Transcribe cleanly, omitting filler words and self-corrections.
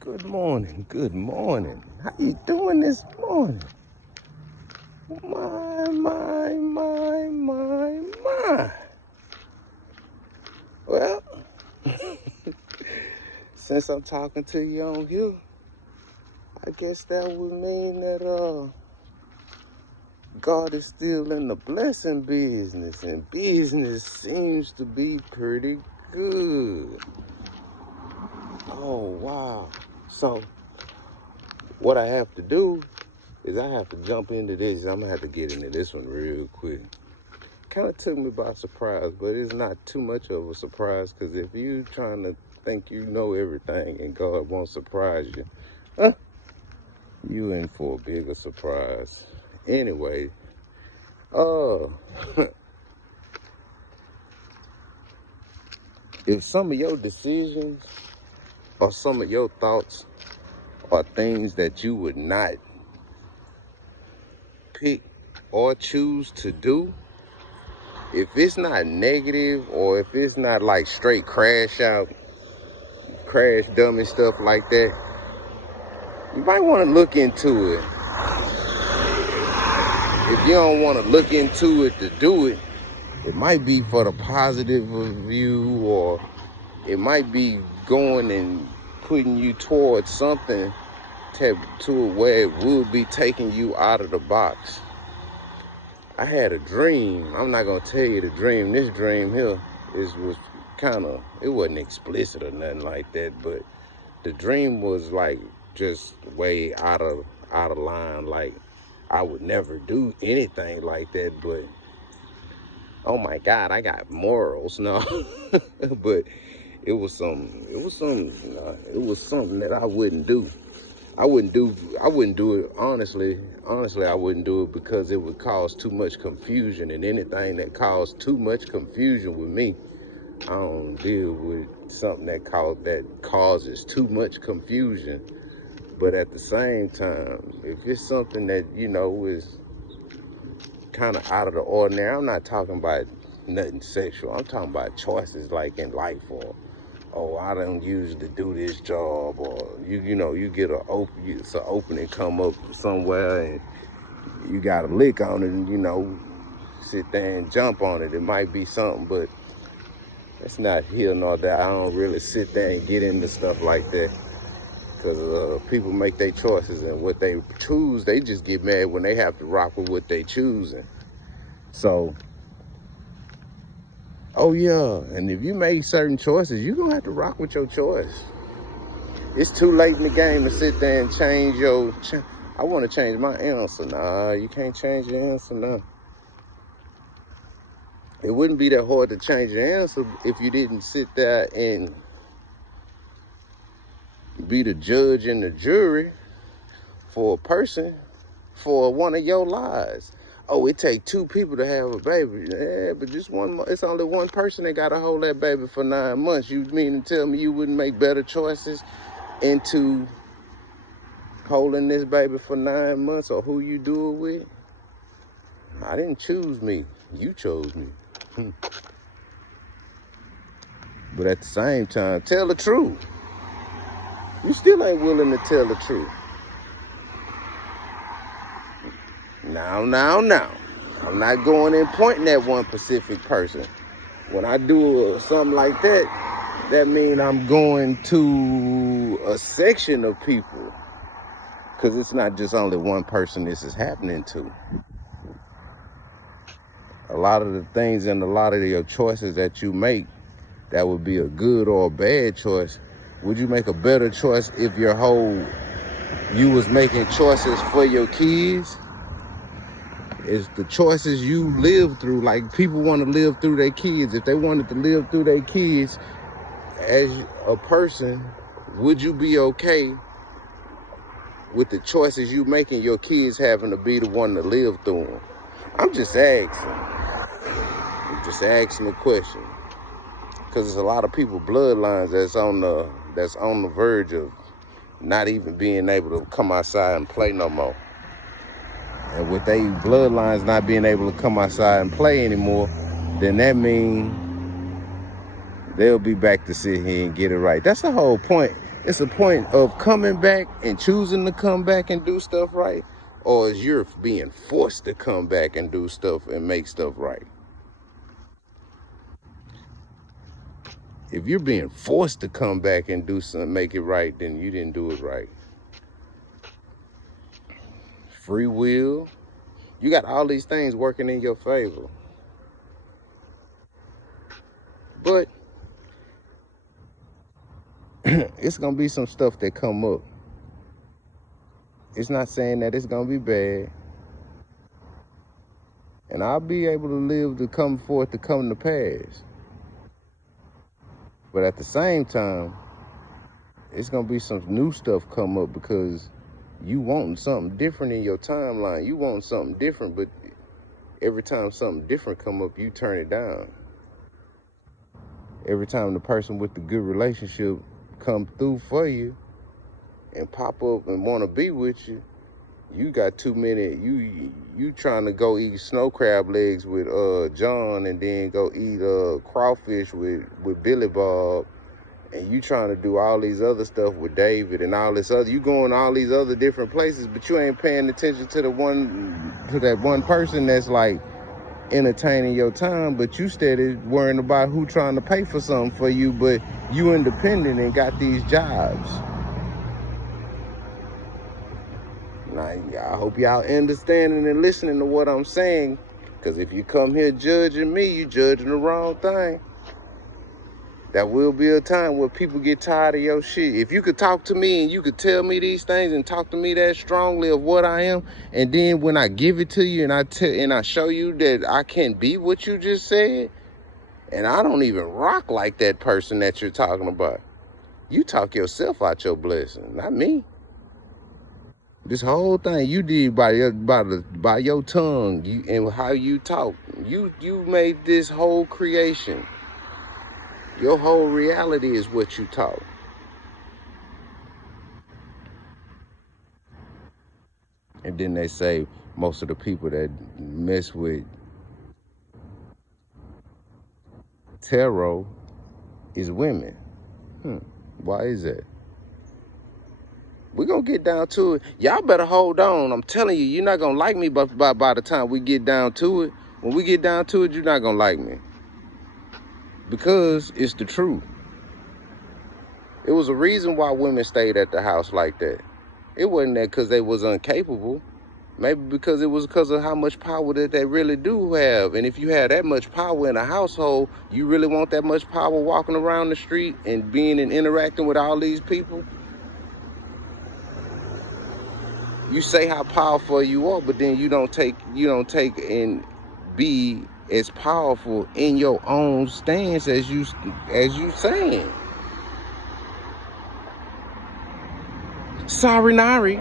Good morning, good morning. How you doing this morning? My. Well, since I'm talking to you on here, I guess that would mean that God is still in the blessing business, and business seems to be pretty good. Oh wow. So what I have to do is I have to jump into this. I'm gonna have to get into this one real quick. Kind of took me by surprise, but it's not too much of a surprise, because if you trying to think you know everything and God won't surprise you, you in for a bigger surprise. Anyway, if some of your decisions or some of your thoughts are things that you would not pick or choose to do, if it's not negative, or if it's not like straight crash out, crash dummy stuff like that, you might want to look into it. If you don't want to look into it to do it, it might be for the positive of you, or it might be going and putting you towards something to where it would be taking you out of the box. I had a dream. I'm not gonna tell you the dream. This dream here was kind of, it wasn't explicit or nothing like that, but the dream was like just way out of line. Like, I would never do anything like that, but oh my God, I got morals. No, but it was something that I wouldn't do. I wouldn't do it. Honestly, I wouldn't do it because it would cause too much confusion, and anything that caused too much confusion with me, I don't deal with something that causes too much confusion. But at the same time, if it's something that, is kind of out of the ordinary, I'm not talking about nothing sexual. I'm talking about choices like in life, or I don't usually do this job, or you get it's an opening come up somewhere, and you got a lick on it, and sit there and jump on it. It might be something, but it's not here nor there. I don't really sit there and get into stuff like that, because people make their choices, and what they choose, they just get mad when they have to rock with what they choosing. So, oh yeah, and if you make certain choices, you're gonna have to rock with your choice. It's too late in the game to sit there and change I want to change my answer. Nah, you can't change your answer now. It wouldn't be that hard to change your answer if you didn't sit there and be the judge and the jury for a person for one of your lies. Oh, it take two people to have a baby. Yeah, but it's only one person that got to hold that baby for 9 months. You mean to tell me you wouldn't make better choices into holding this baby for 9 months, or who you do it with? I didn't choose me. You chose me. But at the same time, tell the truth. You still ain't willing to tell the truth. Now. I'm not going and pointing at one specific person. When I do something like that, that means I'm going to a section of people. Because it's not just only one person this is happening to. A lot of the things and a lot of your choices that you make, that would be a good or a bad choice. Would you make a better choice if you was making choices for your kids? It's the choices you live through. Like, people want to live through their kids. If they wanted to live through their kids as a person, would you be okay with the choices you making your kids having to be the one to live through them? I'm just asking a question, because there's a lot of people bloodlines that's on the verge of not even being able to come outside and play no more. And with they bloodlines not being able to come outside and play anymore, then that means they'll be back to sit here and get it right. That's the whole point. It's a point of coming back and choosing to come back and do stuff right, or is you're being forced to come back and do stuff and make stuff right. If you're being forced to come back and do something, make it right, then you didn't do it right. Free will. You got all these things working in your favor. But it's going to be some stuff that come up. It's not saying that it's going to be bad. And I'll be able to live to come forth to come to pass. But at the same time, it's going to be some new stuff come up because you want something different in your timeline. You want something different, but every time something different come up, you turn it down. Every time the person with the good relationship come through for you and pop up and want to be with you, you got too many. You trying to go eat snow crab legs with John, and then go eat crawfish with Billy Bob, and you trying to do all these other stuff with David and all this other. You going all these other different places, but you ain't paying attention to that one person that's like entertaining your time, but you steady worrying about who trying to pay for something for you, but you independent and got these jobs. Now, I hope y'all understanding and listening to what I'm saying, because if you come here judging me, you judging the wrong thing. There will be a time where people get tired of your shit. If you could talk to me and you could tell me these things and talk to me that strongly of what I am, and then when I give it to you and I show you that I can't be what you just said, and I don't even rock like that person that you're talking about, you talk yourself out your blessing, not me. This whole thing you did by your tongue, and how you talk. You made this whole creation. Your whole reality is what you talk. And then they say most of the people that mess with tarot is women. Why is that? We're going to get down to it. Y'all better hold on. I'm telling you, you're not going to like me by the time we get down to it. When we get down to it, you're not going to like me. Because it's the truth. It was a reason why women stayed at the house like that. It wasn't that because they was incapable. Maybe because it was because of how much power that they really do have. And if you have that much power in a household, you really want that much power walking around the street and being and interacting with all these people? You say how powerful you are, but then you don't take and be as powerful in your own stance as you saying. Sorry, Nari.